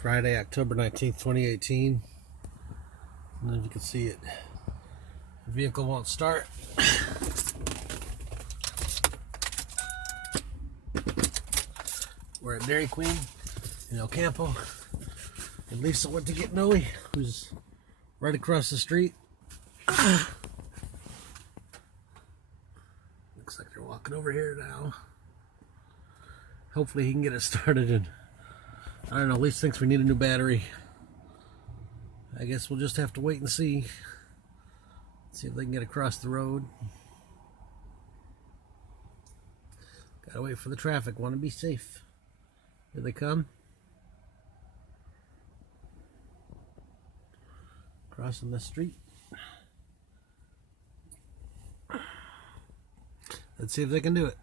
Friday, October 19th, 2018. I don't know if you can see it. The vehicle won't start. We're at Dairy Queen in El Campo. And Lisa went to get Noe, who's right across the street. Looks like they're walking over here now. Hopefully he can get it started, and I don't know, Lisa thinks we need a new battery. I guess we'll just have to wait and see. See if they can get across the road. Gotta wait for the traffic, want to be safe. Here they come. Crossing the street. Let's see if they can do it.